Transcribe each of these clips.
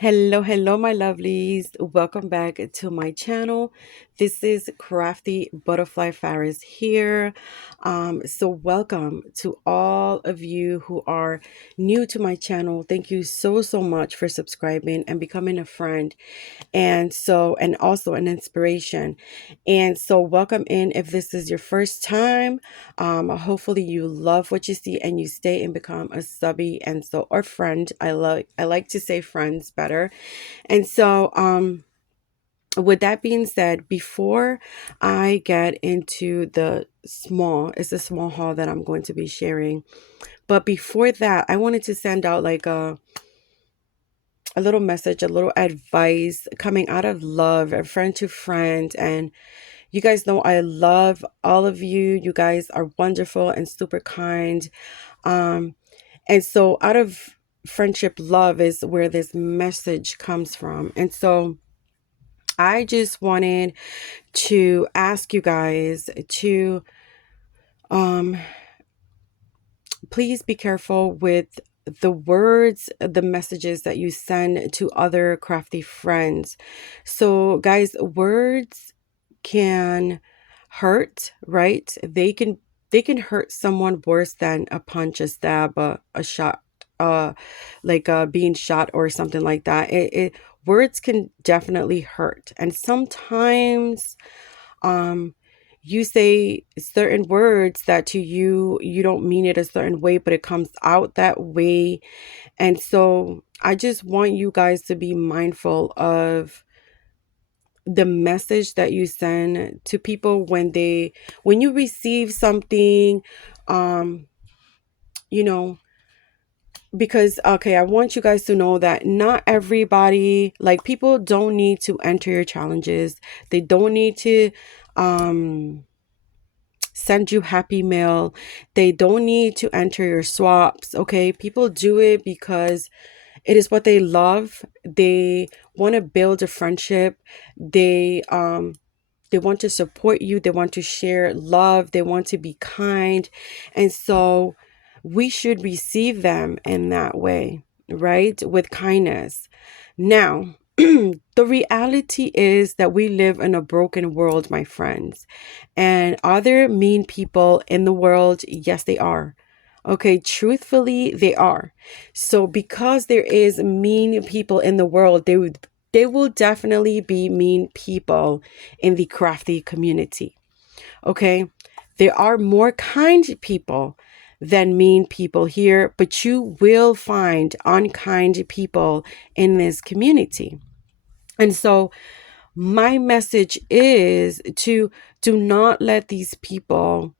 Hello, my lovelies. Welcome back to my channel. This is Crafty Butterfly Faris here. So welcome to all of you who are new to my channel. Thank you so much for subscribing and becoming a friend. And also an inspiration. And so welcome in if this is your first time. Hopefully you love what you see and you stay and become a subby or friend. I like to say friends better. And so with that being said, before I get into it's a small haul that I'm going to be sharing. But before that, I wanted to send out like a little message, a little advice coming out of love, a friend to friend. And you guys know I love all of you. You guys are wonderful and super kind. Um, and so out of friendship, love is where this message comes from. And so I just wanted to ask you guys to um, please be careful with the words, the messages that you send to other crafty friends. So, guys, words can hurt, right? They can hurt someone worse than a punch, a stab, a shot, being shot or something like that. It words can definitely hurt, and sometimes um you say certain words that to you don't mean it a certain way, but it comes out that way. And so I just want you guys to be mindful of the message that you send to people when you receive something, um you know because okay, I want you guys to know that not everybody, like, people don't need to enter your challenges. They don't need to um send you happy mail. They don't need to enter your swaps. Okay, people do it because it is what they love. They want to build a friendship. They want to support you. They want to share love. They want to be kind. And so we should receive them in that way, right? With kindness. Now, the reality is that we live in a broken world, my friends. And are there mean people in the world? Yes, they are. Okay, truthfully, they are. So because there is mean people in the world, they will definitely be mean people in the crafty community. Okay, there are more kind people than mean people here, but you will find unkind people in this community. And so my message is to do not let these people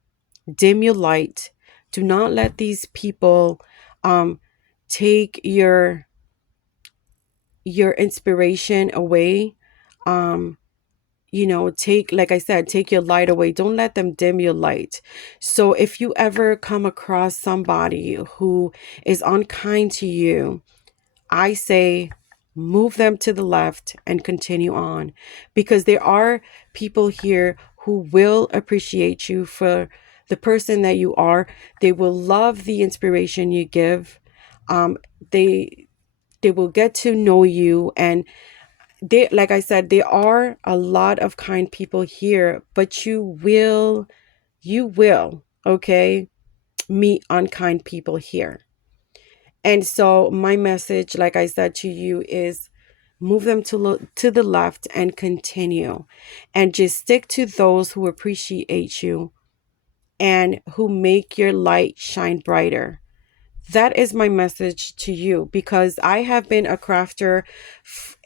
dim your light. Do not let these people um take your inspiration away. um take, like I said, take your light away. Don't let them dim your light. So if you ever come across somebody who is unkind to you, I say move them to the left and continue on, because there are people here who will appreciate you for the person that you are. They will love the inspiration you give. Um, they will get to know you, and like I said, there are a lot of kind people here, but you will, okay, meet unkind people here. And so my message, like I said to you, is move them to the left and continue, and just stick to those who appreciate you and who make your light shine brighter. That is my message to you, because I have been a crafter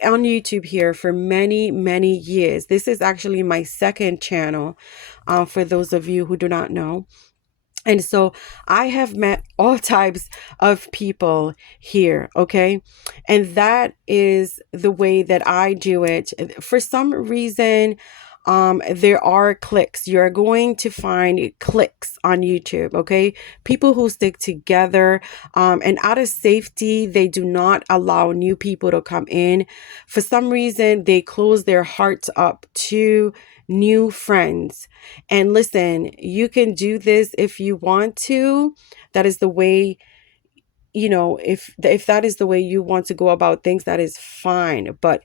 on YouTube here for many years. This is actually my second channel, for those of you who do not know. And so I have met all types of people here, okay? And that is the way that I do it. For some reason, there are clicks. You're going to find clicks on YouTube, okay? People who stick together, and out of safety, they do not allow new people to come in. For some reason, they close their hearts up to new friends. And listen, you can do this if you want to. That is the way if that is the way you want to go about things, that is fine. But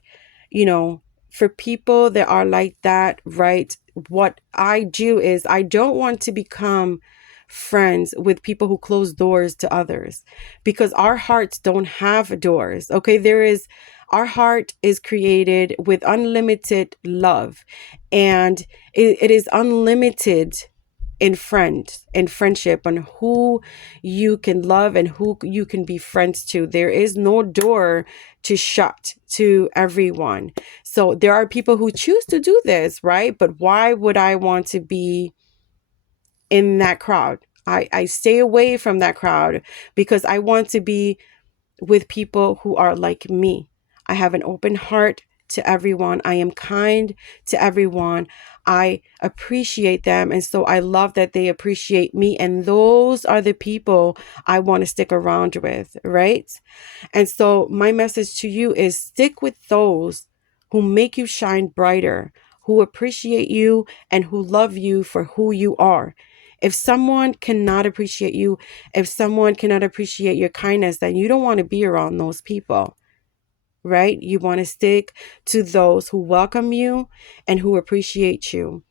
you know, for people that are like that, right, what I do is I don't want to become friends with people who close doors to others, because our hearts don't have doors. Okay, our heart is created with unlimited love, and it is unlimited in friendship, on who you can love and who you can be friends to. There is no door to shut to everyone. So there are people who choose to do this, right? But why would I want to be in that crowd? I stay away from that crowd, because I want to be with people who are like me. I have an open heart to everyone. I am kind to everyone. I appreciate them. And so I love that they appreciate me. And those are the people I want to stick around with, right? And so my message to you is, stick with those who make you shine brighter, who appreciate you, and who love you for who you are. If someone cannot appreciate you, if someone cannot appreciate your kindness, then you don't want to be around those people, right? You want to stick to those who welcome you and who appreciate you.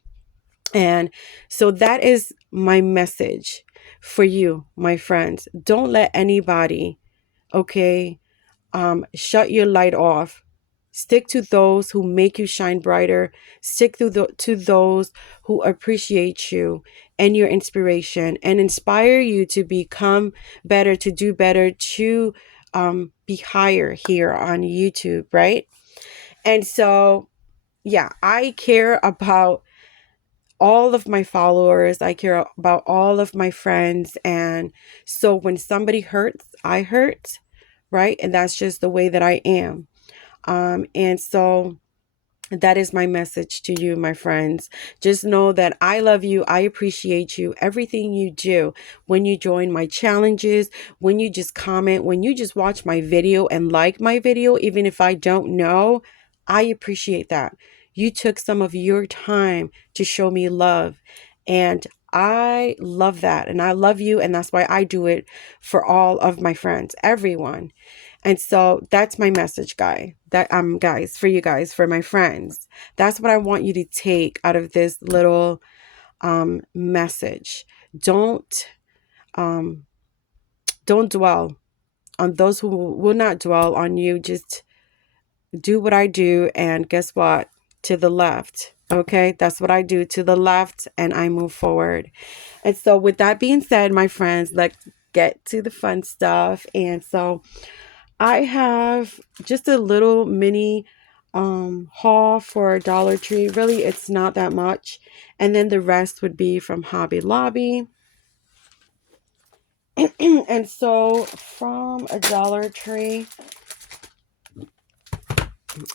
And so that is my message for you, my friends. Don't let anybody, okay, shut your light off. Stick to those who make you shine brighter. Stick to those who appreciate you and your inspiration, and inspire you to become better, to do better, to be higher here on YouTube, right? And so, yeah, I care about all of my followers. I care about all of my friends. And so when somebody hurts, I hurt, right? And that's just the way that I am. And so that is my message to you, my friends. Just know that I love you. I appreciate you. Everything you do, when you join my challenges, when you just comment, when you just watch my video and like my video, even if I don't know, I appreciate that. You took some of your time to show me love. And I love that. And I love you. And that's why I do it for all of my friends, everyone. And so that's my message, guys, for you guys, for my friends. That's what I want you to take out of this little message. Um don't dwell on those who will not dwell on you. Just do what I do, and guess what? To the left. Okay, that's what I do, to the left, and I move forward. And so with that being said, my friends, let's get to the fun stuff. And so I have just a little mini haul for Dollar Tree. Really, it's not that much. And then the rest would be from Hobby Lobby. And so from a Dollar Tree,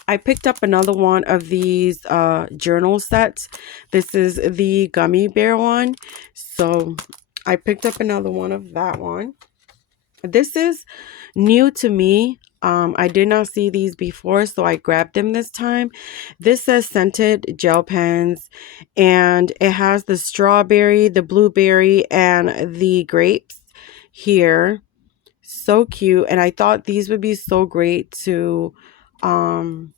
I picked up another one of these journal sets. This is the gummy bear one. So I picked up another one of that one. This is new to me. I did not see these before, so I grabbed them this time. This says scented gel pens, and it has the strawberry, the blueberry, and the grapes here. So cute. And I thought these would be so great to, for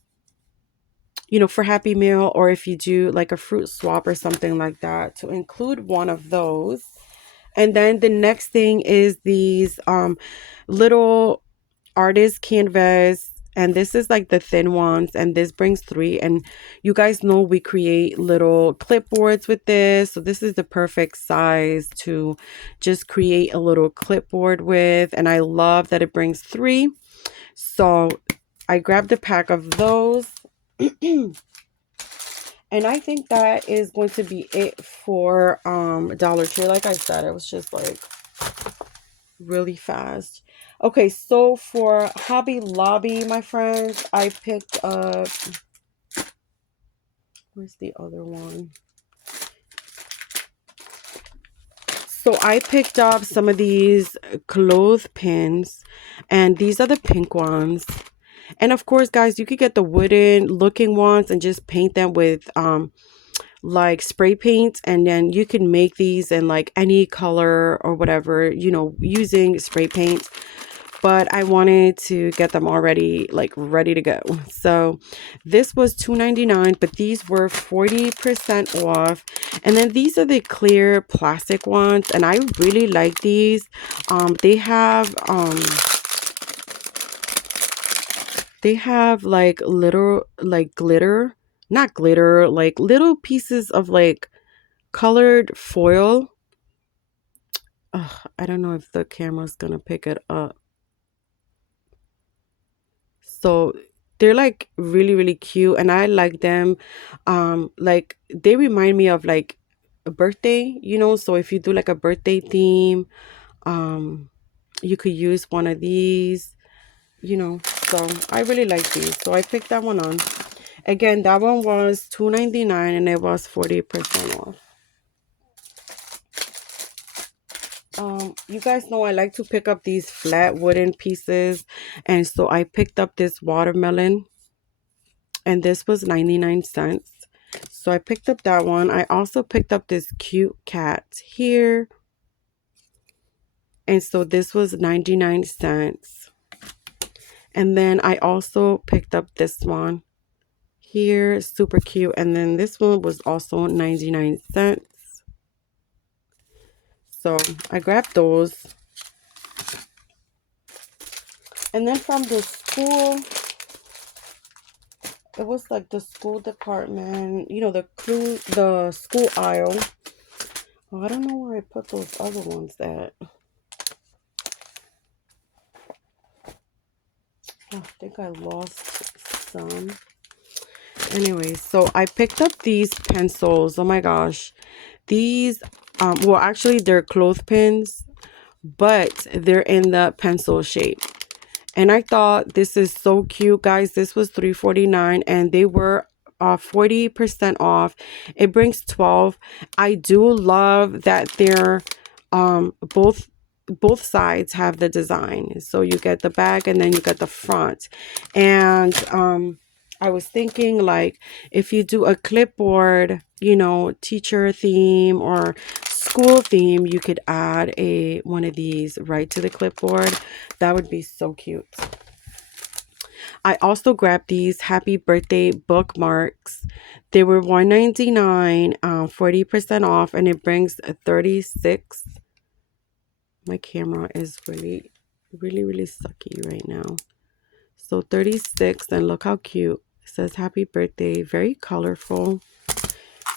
Happy Meal, or if you do like a fruit swap or something like that, to include one of those. And then the next thing is these little artist canvas, and this is like the thin ones, and this brings 3. And you guys know we create little clipboards with this, so this is the perfect size to just create a little clipboard with. And I love that it brings 3, so I grabbed a pack of those. And I think that is going to be it for Dollar Tree. Like I said, it was just like really fast. Okay, so for Hobby Lobby, my friends, I picked up, where's the other one? So I picked up some of these clothes pins, and these are the pink ones. And of course, guys, you could get the wooden looking ones and just paint them with like spray paint, and then you can make these in like any color or whatever, using spray paint. but I wanted to get them already like ready to go. So this was $2.99, but these were 40% off. And then these are the clear plastic ones, and I really like these. They have like little like glitter, not glitter, like little pieces of like colored foil. Ugh, I don't know if the camera's gonna pick it up. So they're like really, really cute, and I like them. Like they remind me of like a birthday, you know. So if you do like a birthday theme, um, you could use one of these, you know. So I really like these. So I picked that one on. Again, that one was $2.99 and it was 40% off. You guys know I like to pick up these flat wooden pieces, and so I picked up this watermelon, and this was 99 cents. So I picked up that one. I also picked up this cute cat here, and so this was 99 cents. And then I also picked up this one here, super cute, and then this one was also 99 cents. So I grabbed those. And then from the school, it was like the school department, you know, the school aisle. Oh, I don't know where I put those other ones at. Oh, I think I lost some. Anyway, so I picked up these pencils. Oh my gosh. These, well, actually, they're clothespins, but they're in the pencil shape. And I thought this is so cute, guys. This was $3.49 and they were 40% off. It brings 12. I do love that they're both sides have the design. So you get the back and then you get the front. And I was thinking, like, if you do a clipboard, you know, teacher theme or school theme, you could add one of these right to the clipboard. That would be so cute. I also grabbed these happy birthday bookmarks. They were $1.99, 40% off, and it brings 36. My camera is really, really, really sucky right now. So 36, and look how cute. It says happy birthday, very colorful.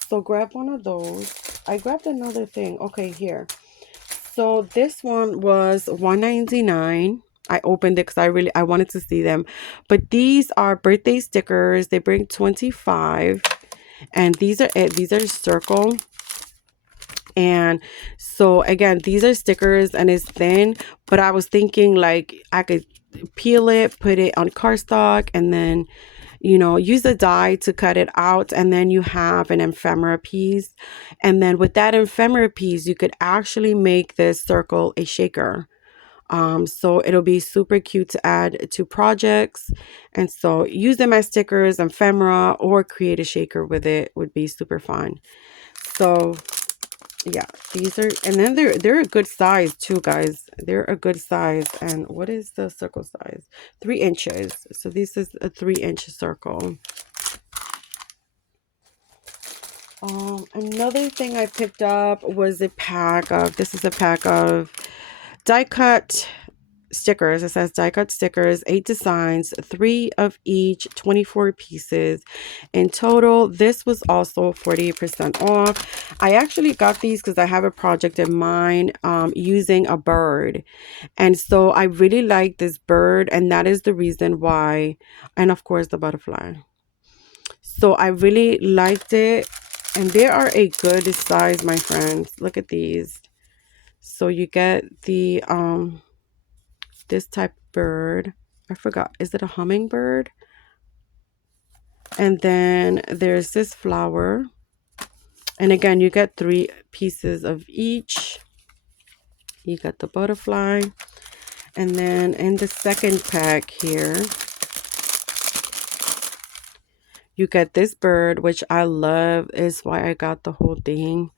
So grab one of those. I grabbed another thing. Okay, here. So this one was $1.99. I opened it because I wanted to see them. But these are birthday stickers. They bring 25. And these are it. These are circle. And so again, these are stickers and it's thin. But I was thinking like I could peel it, put it on cardstock, and then, you know, use a die to cut it out, and then you have an ephemera piece. And then with that ephemera piece, you could actually make this circle a shaker. So it'll be super cute to add to projects. And so use them as stickers, ephemera, or create a shaker with it would be super fun. So yeah, these are, and then they're a good size too, guys. They're a good size. And what is the circle size? 3 inches. So this is a 3-inch circle. Another thing I picked up was a pack of, this is a pack of die cut stickers. It says die cut stickers, 8 designs, 3 of each, 24 pieces in total. This was also 40% off. I actually got these because I have a project in mind using a bird, and so I really like this bird, and that is the reason why. And of course the butterfly. So I really liked it, and they are a good size, my friends. Look at these. So you get the this type of bird. I forgot. Is it a hummingbird? And then there's this flower. And again, you get 3 pieces of each. You got the butterfly. And then in the second pack here, you get this bird, which I love. Is why I got the whole thing.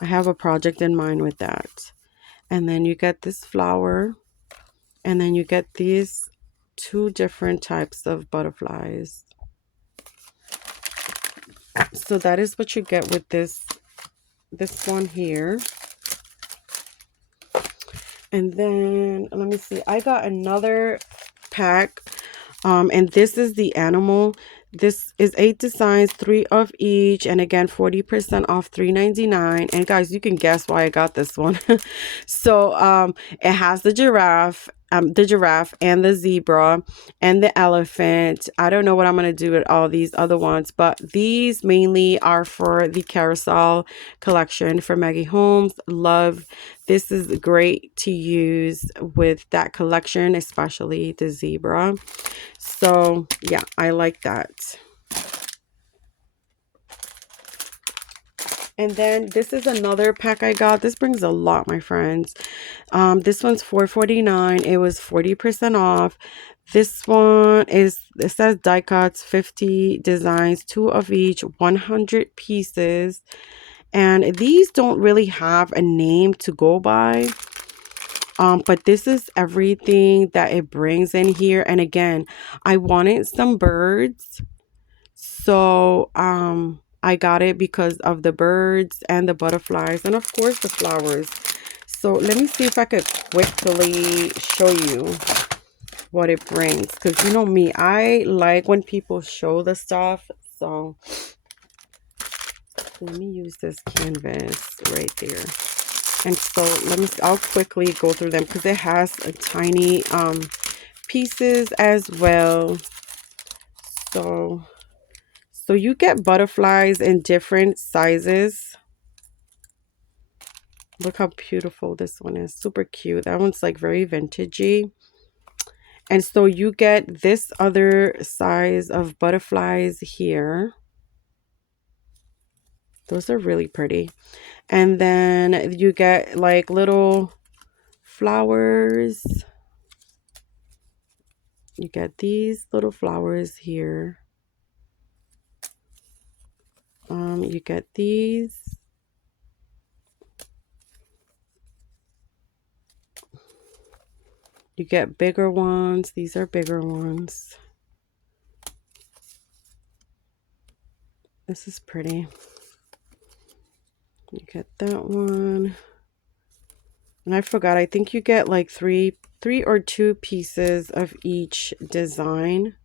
I have a project in mind with that. And then you get this flower. And then you get these two different types of butterflies. So that is what you get with this one here. And then let me see, I got another pack, and this is the animal. This is 8 designs, 3 of each, and again 40% off, $3.99. And guys, you can guess why I got this one. So it has the giraffe, and the zebra and the elephant. I don't know what I'm gonna do with all these other ones, but these mainly are for the carousel collection for Maggie Holmes. Love, this is great to use with that collection, especially the zebra. So yeah, I like that. And then this is another pack I got. This brings a lot, my friends. This one's $4.49. It was 40% off. This one is, it says die cuts, 50 designs, 2 of each, 100 pieces. And these don't really have a name to go by. But this is everything that it brings in here. And again, I wanted some birds. So I got it because of the birds and the butterflies and of course the flowers. So let me see if I could quickly show you what it brings, because you know me, I like when people show the stuff. So let me use this canvas right there. And so I'll quickly go through them because it has a tiny pieces as well. So you get butterflies in different sizes. Look how beautiful this one is. Super cute. That one's like very vintagey. And so you get this other size of butterflies here. Those are really pretty. And then you get like little flowers. You get these little flowers here. You get these. You get bigger ones. These are bigger ones. This is pretty. You get that one. And I forgot, I think you get like three or 2 pieces of each design.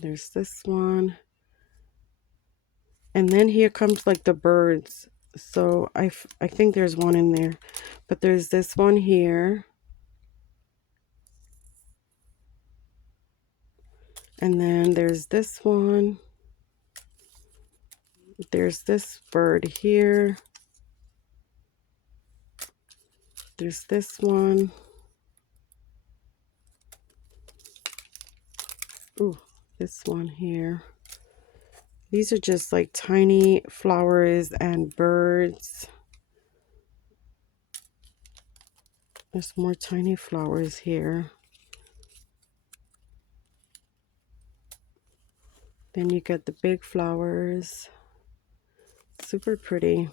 There's this one. And then here comes like the birds. So I think there's one in there. But there's this one here. And then there's this one. There's this bird here. There's this one. Ooh, this one here. These are just like tiny flowers and birds. There's more tiny flowers here. Then you get the big flowers. Super pretty.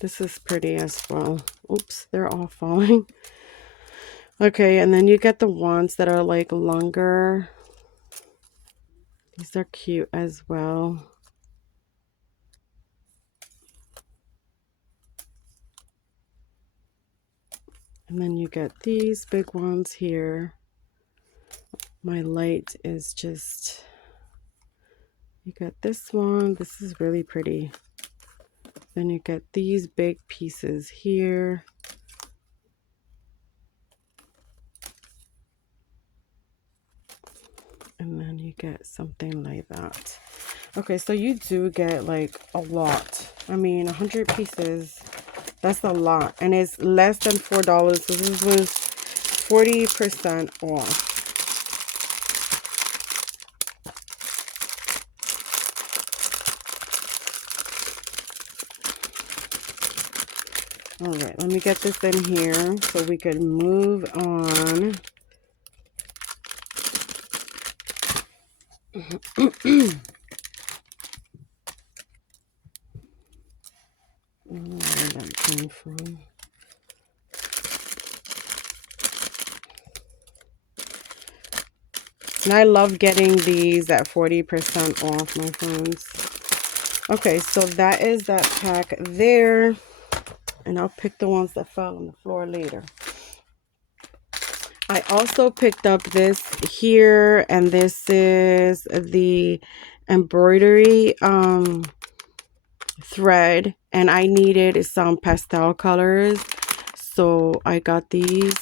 This is pretty as well. Oops, they're all falling. Okay, and then you get the ones that are like longer. These are cute as well. And then you get these big ones here. My light is just, you get this one. This is really pretty. Then you get these big pieces here. And then you get something like that. Okay, so you do get like a lot. I mean, 100 pieces. That's a lot. And it's less than $4. So this was 40% off. All right, let me get this in here so we can move on. Where that came from. And I love getting these at 40% off, my friends. Okay, so that is that pack there. And I'll pick the ones that fell on the floor later. I also picked up this here, and this is the embroidery thread, and I needed some pastel colors, so I got these.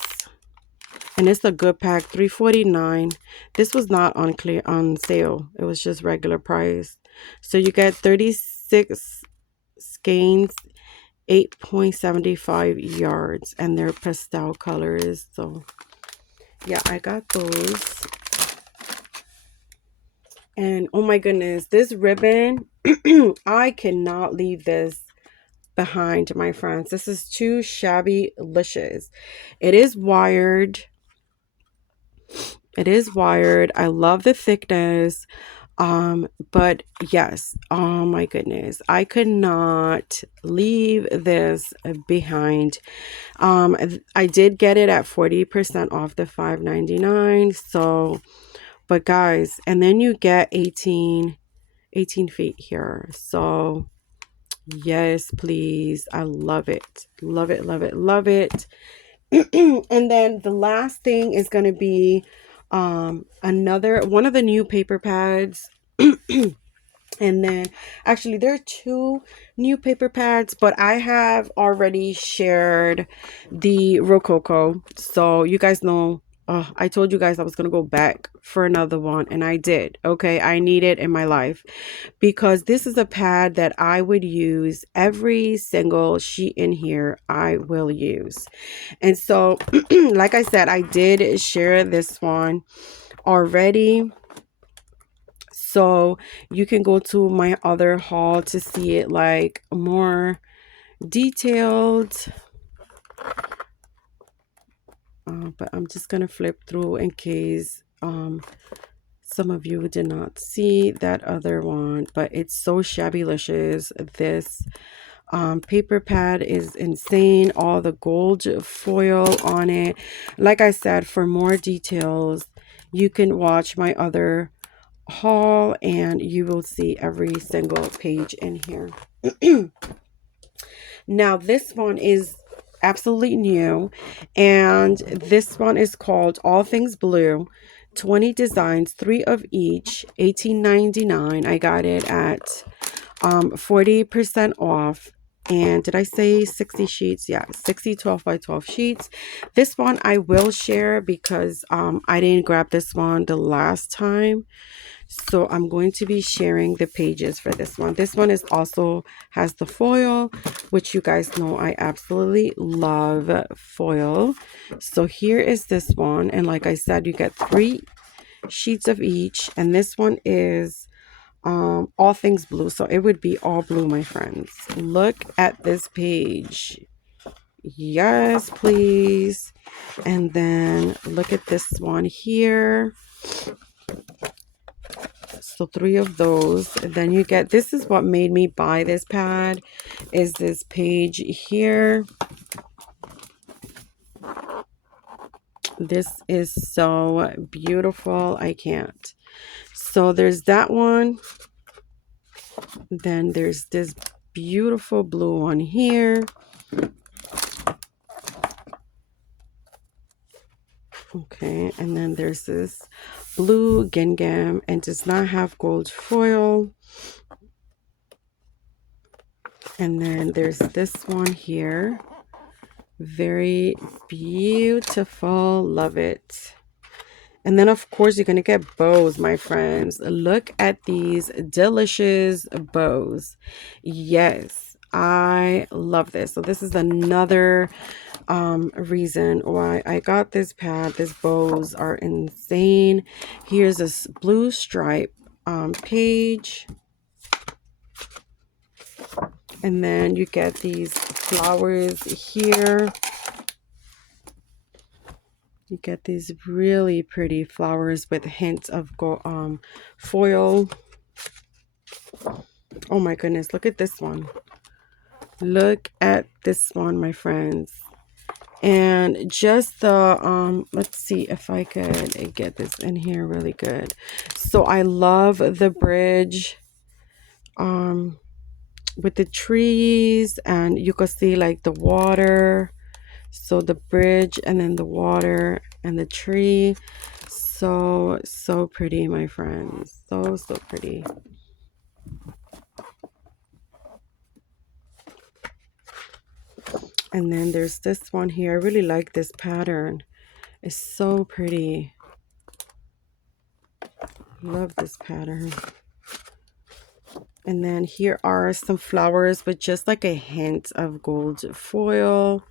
And it's a good pack, $3.49. This was not on sale. It was just regular price. So you get 36 skeins, 8.75 yards, and they're pastel colors. So yeah, I got those. And oh my goodness, this ribbon, I cannot leave this behind, my friends. This is too shabby licious. It is wired. It is wired. I love the thickness. But yes, oh my goodness, I could not leave this behind. I did get it at 40% off the $5.99. So, but guys, and then you get 18 feet here. So yes, please. I love it. Love it, love it, love it. And then the last thing is going to be another one of the new paper pads. And then actually there are two new paper pads, but I have already shared the Rococo. So you guys know, I told you guys I was going to go back for another one, and I did. Okay, I need it in my life because this is a pad that I would use every single sheet in here. I will use. And so like I said, I did share this one already. So you can go to my other haul to see it like more detailed. But I'm just going to flip through in case some of you did not see that other one. But it's so shabby-licious. This paper pad is insane. All the gold foil on it. Like I said, for more details, you can watch my other haul and you will see every single page in here. Now this one is absolutely new, and this one is called All Things Blue, 20 designs, 3 of each, $18.99. I got it at 40% off. And did I say 60 sheets? Yeah, 60 12 by 12 sheets. This one I will share because I didn't grab this one the last time. So I'm going to be sharing the pages for this one. This one is also has the foil, which you guys know I absolutely love foil. So here is this one. And like I said, you get 3 sheets of each. And this one is all things blue. So it would be all blue, my friends. Look at this page. Yes, please. And then look at this one here. So 3 of those. And then you get, this is what made me buy this pad, is this page here. This is so beautiful. I can't. So there's that one. Then there's this beautiful blue one here. Okay, and then there's this blue gingham and does not have gold foil. And then there's this one here. Very beautiful. Love it. And then, of course, you're going to get bows, my friends. Look at these delicious bows. Yes, I love this. So this is another reason why I got this pad. These bows are insane. Here's this blue stripe page. And then you get these flowers here. You get these really pretty flowers with hints of foil. Oh my goodness, look at this one. Look at this one, my friends. And just the let's see if I could get this in here really good. So I love the bridge with the trees, and you can see like the water. So the bridge and then the water and the tree. So pretty, my friends. So pretty. And then there's this one here. I really like this pattern. It's so pretty. Love this pattern. And then here are some flowers with just like a hint of gold foil.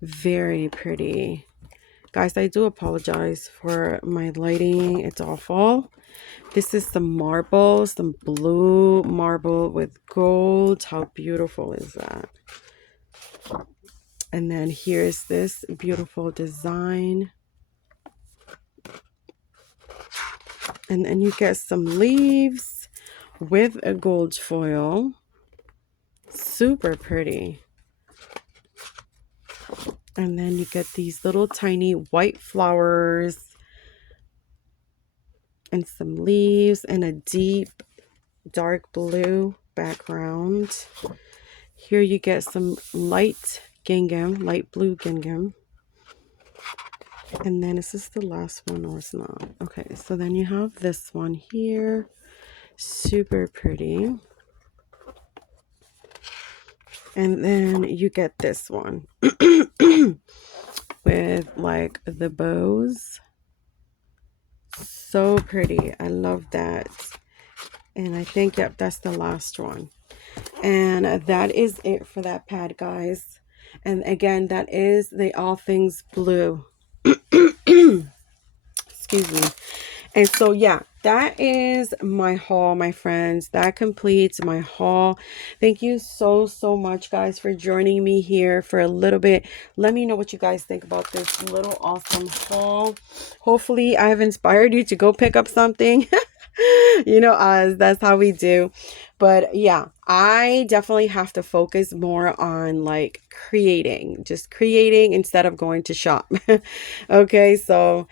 Very pretty. Guys, I do apologize for my lighting. It's awful. This is some marble, some blue marble with gold. How beautiful is that? And then here's this beautiful design. And then you get some leaves with a gold foil. Super pretty. And then you get these little tiny white flowers and some leaves and a deep dark blue background. Here you get some light gingham, light blue gingham. And then is this the last one or it's not? Okay, so then you have this one here. Super pretty. And then you get this one with like the bows. So pretty. I love that. And I think, yep, that's the last one. And that is it for that pad, guys. And again, that is the All Things Blue. Excuse me. And so, yeah, that is my haul, my friends. That completes my haul. Thank you so much, guys, for joining me here for a little bit. Let me know what you guys think about this little awesome haul. Hopefully, I've inspired you to go pick up something. You know us, that's how we do. But yeah, I definitely have to focus more on like creating, just creating instead of going to shop. Okay, so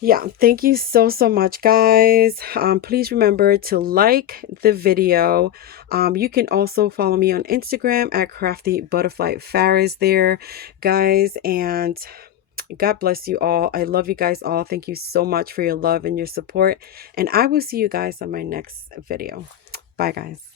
yeah, thank you so much, guys. Please remember to like the video. You can also follow me on Instagram at Crafty Butterfly Faris there, guys. And God bless you all. I love you guys all. Thank you so much for your love and your support. And I will see you guys on my next video. Bye, guys.